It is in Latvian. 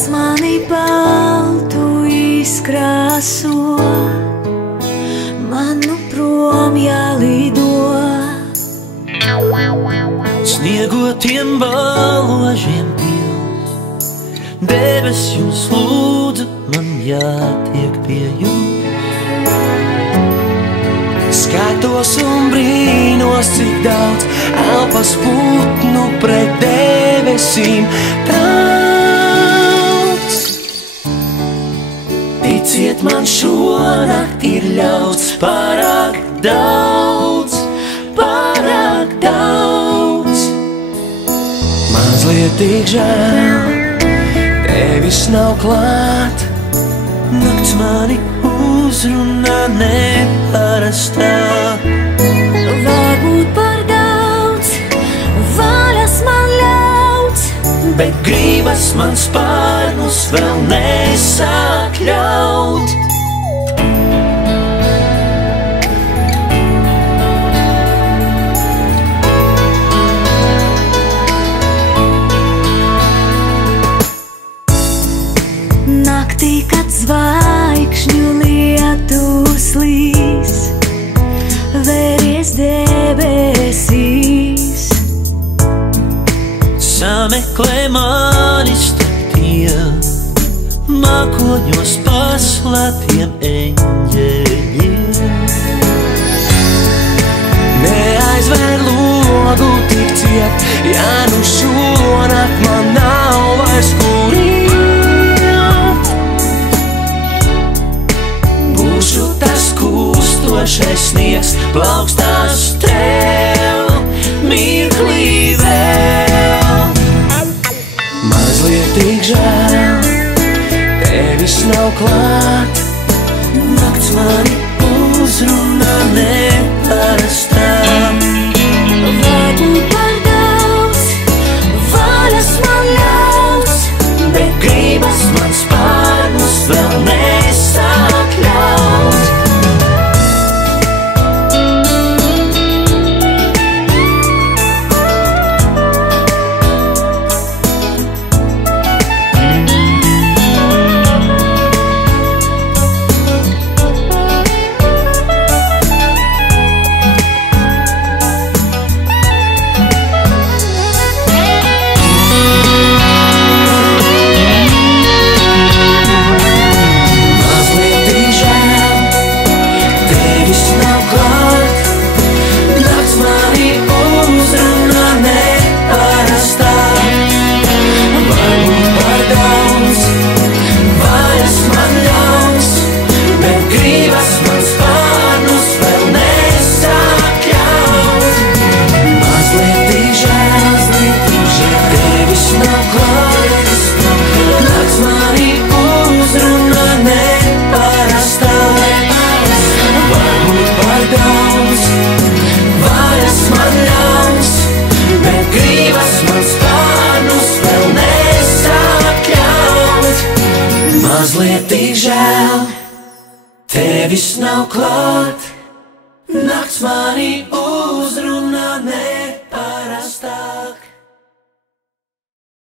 Nakts mani baltu izkrāso, man nu prom jālido. Sniegotiem baložiem pils, debesjums lūdzu, man jātiek pie jums. Skatos un brīnos, cik daudz elpas putnu pret debesīm trauc. Ticiet man, šonakt ir ļauts pārāk daudz, pārāk daudz. Mazliet tik žēl, tevis nav klāt. Nakts mani uzrunā neparastā. Varbūt par daudz, vaļas man ļauts, bet gribas man spārnus vēl nesāk ļaut. Naktī, kad zvaigžņu lietus līs, vēries debesīs. Sameklē mani starp tiem mākoņos paslēptiem eņģeļiem. Neaizvēr logu tik ciet, ja nu šonakt man nav vairs kur iet. Būšu tas kūstošais sniegs, plaukstās tev mirklī vēl. Mazliet tik žēl, tevis nav klāt. Nakts mani uzrunā neparastā. Varbūt par daudz, vaļas man ļauts, bet gribas man spārnus vēl nesāk ļaut. Mazliet tik žēl, tevis nav klāt. Nakts mani uzrunā ne.